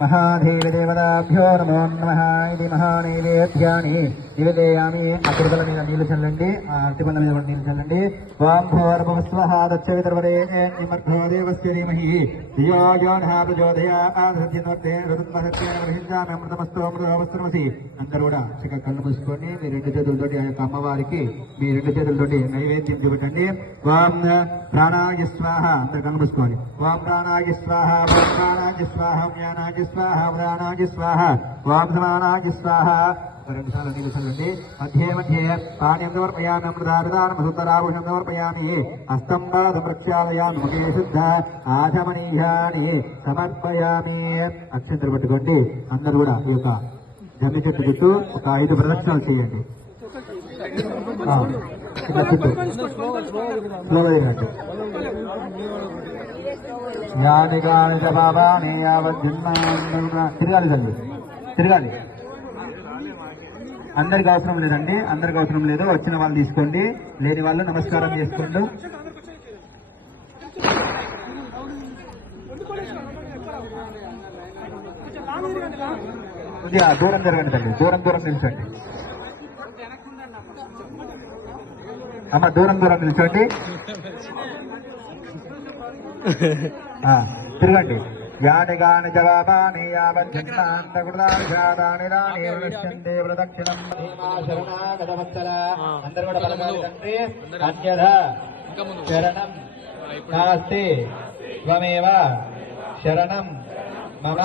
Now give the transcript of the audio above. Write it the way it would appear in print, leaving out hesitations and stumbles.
महाधीरदेवताभ्यो नमो नमः इति महानैवेद्यानि निवेदयामि अकृतल మీద నీళ్లు చల్లండి అరటిపండ్ల మీద నీళ్లు చల్లండి ఓం భూర్భువస్వః దచ్చవితర్వరేణ్యమర్భో దేవస్య ధీమహి ధియో యో నః ప్రచోదయాత్ సత్యనోర్తే రుద్మసత్యేన ప్రసిద్ధామృతమస్తు అమృతమస్తమసి అందరూ కూడా చక్కగా కళ్ళు మూసుకొని మీ రెండు చేతులతోటి ఆ యొక్క అమ్మవారికి మీ రెండు చేతులతోటి నైవేద్యం చూపెట్టండి ఓం ప్రాణాయ స్వాహ అందరూ కళ్ళు మూసుకోవాలి ఓం ప్రాణాయ స్వాహ ఓం ప్రాణాయ స్వాహ జ్ఞానాయ स्वाहा प्राणाय स्वाहा वाम समानाय स्वाहा రెండు సార్లు నీళ్ళు చల్లండి మధ్య మధ్య పాణ్యం సమర్పయామి అమృతారదానం సుందరాభూషణం సమర్పయామి హస్తం పాదం ప్రక్షాళయామి ముఖే శుద్ధ ఆచమనీయాని సమర్పయామి అక్షంతలు పట్టుకోండి అందరూ కూడా ఈ యొక్క జమ్మి చెట్టు చుట్టూ ఒక 5 ప్రదక్షిణాలు చేయండి ఇట్లా చుట్టూ స్లోగా తిరిగినట్టు యాని కాని బాబాని తిరగాలి తల్లి తిరగాలి అందరికి అవసరం లేదండి అందరికి అవసరం లేదు వచ్చిన వాళ్ళు తీసుకోండి లేని వాళ్ళు నమస్కారం చేసుకోండి దూరం జరగండి తల్లి దూరం దూరం నిల్చోండి అమ్మ దూరం దూరం నిల్చోండి తిరగండి యాని గాని జవాబాని యావజ్జన్మాంతకృతాని రాణి ప్రదక్షిణం శరణాగతవత్సల అందరూ కూడా పలకాలి తండ్రి అన్యథా శరణం నాస్తి త్వమేవ శరణం మమ